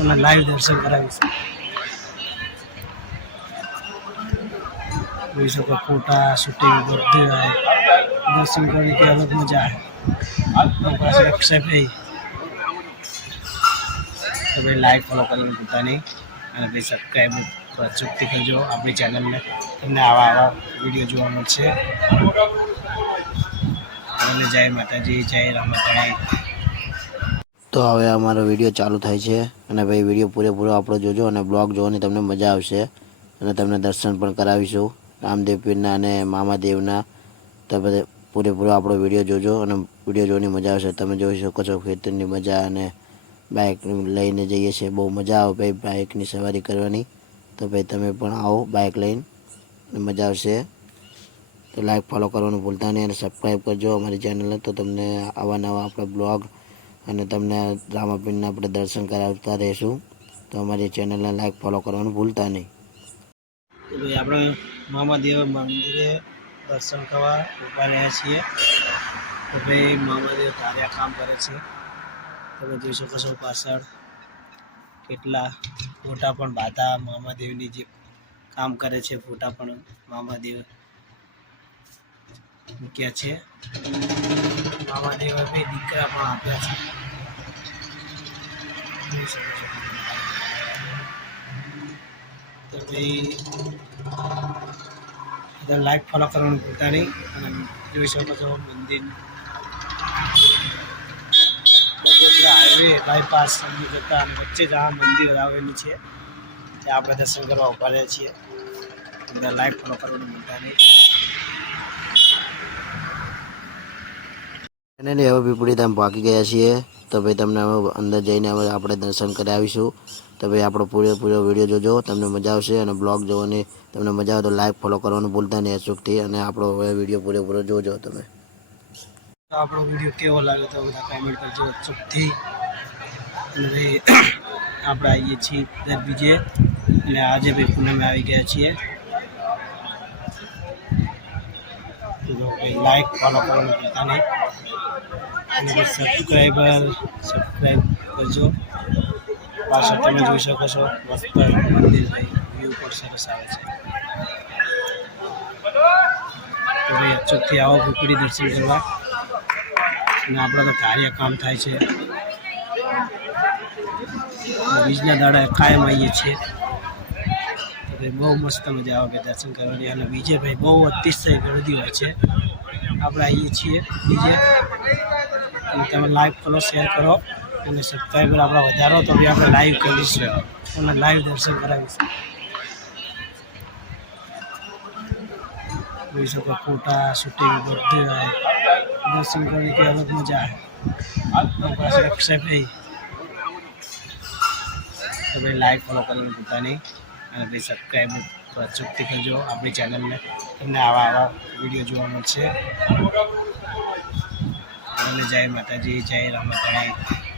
અને લાઈવ દર્શન કરાવીશું. જોઈ શકો ફોટા શૂટિંગ બધું આવે. દર્શન કરવાની કે અલગ મજા આવે. પાસે અક્ષયભાઈ તો ભાઈ લાઈવ ફોલો કરવાનું ભૂલતા નહીં અને ભાઈ સબસ્ક્રાઈબ અચૂકથી કરજો આપણી ચેનલને. તમને આવા વિડીયો જોવા મળશે. અને જય માતાજી, જય રામાતાજી. તો હવે અમારો વિડીયો ચાલુ થાય છે અને ભાઈ વિડીયો પૂરેપૂરો આપણો જોજો અને બ્લોગ જોવાની તમને મજા આવશે અને તમને દર્શન પણ કરાવીશું રામદેવ પીરના અને મામાદેવના. તો બધે પૂરેપૂરો આપણો વિડીયો જોજો અને વિડીયો જોવાની મજા આવશે. તમે જોઈ શકો છો ખેતરની મજા અને બાઇક લઈને જઈએ છીએ. બહુ મજા આવે ભાઈ બાઇકની સવારી કરવાની. તો ભાઈ તમે પણ આવો બાઇક લઈને, મજા આવશે. તો લાઈક ફોલો કરવાનું ભૂલતા નહીં અને સબસ્ક્રાઈબ કરજો અમારી ચેનલને. તો તમને આવા નવા આપણા બ્લોગ અને તમને રામાપીરના આપણે દર્શન કરાવતા રહીશું. તો અમારી ચેનલને લાઈક ફોલો કરવાનું ભૂલતા નહીં. તો ભાઈ આપણે મામાદેવ મંદિરે દર્શન કરવા ઊભા રહ્યા છીએ. તો ભાઈ મામાદેવ ધાર્યા કામ કરે છે. તમે જોઈ શકો છો પાછળ કેટલા ફોટા પણ બાધા મામાદેવની જે કામ કરે છે. ફોટા પણ મામાદેવ મૂક્યા છે. મામાદેવે ભાઈ દીકરા પણ આપ્યા છે. જોઈ શકો છો. તો ભાઈ બધા લાઈક ફોલો કરવાનું ભૂલતા નહીં અને જોઈ શકો છો મંદિર બગોદરા હાઈવે બાયપાસ જતા વચ્ચે જ આ મંદિર આવેલું છે. ત્યાં આપણે દર્શન કરવા ઉભા રહ્યા છીએ. બધા લાઈક ફોલો કરવાનું ભૂલતા નહીં. એને હવે પીપળી ધામ પાકી ગયા છીએ. તો ભાઈ તમને હવે અંદર જઈને હવે આપણે દર્શન કરાવીશું. તો ભાઈ આપણો પૂરેપૂરો વિડીયો જોજો, તમને મજા આવશે અને બ્લોગ જોવાની તમને મજા આવે તો લાઈક ફોલો કરવાનું ભૂલતા નહીં અચૂકથી. અને આપણો હવે વિડીયો પૂરેપૂરો જોજો તમે. આપણો વિડીયો કેવો લાગે તો બધા કોમેન્ટ કરજો અચૂકથી. અને ભાઈ આપણે આવીએ છીએ દર બીજે એટલે આજે ભાઈ પૂનમે આવી ગયા છીએ. તો ભાઈ લાઈક ફોલો કરવાનું ભૂલતા નહીં અને સબસ્ક્રાઈબ કરજો. પાછળ તમે જોઈ શકો છો મસ્ત મંદિર ભાઈ વ્યૂ પણ સરસ આવે છે. તો ભાઈ અચૂકથી આવો પીપળી દર્શન કરવા. અને આપણે તો ધાર્યા કામ થાય છે. બીજના દાડા કાયમ આવીએ છીએ. તો ભાઈ બહુ મસ્ત મજા આવે દર્શન કરવાની. અને બીજે ભાઈ બહુ અતિશય ગળદી હોય છે. આપણે આવીએ છીએ બીજે. અને તમે લાઈવ ફોલો શેર કરો અને સબસ્ક્રાઈબર આપણા વધારો તો બી આપણે લાઈવ કરીશું અને લાઈવ દર્શન કરાવીશું. જોઈ શકો ફોટા શૂટિંગ બધું આવે. દર્શન કરવાની કે અલગ મજા આવે. પાસે અક્ષયભાઈ તો ભાઈ લાઈવ ફોલો કરવાનું ભૂલતા નહીં અને ભાઈ સબસ્ક્રાઈબ અચૂકથી કરજો આપણી ચેનલને. તમને આવા વિડીયો જોવા મળશે. અને જય માતાજી, જય રામાતાજી.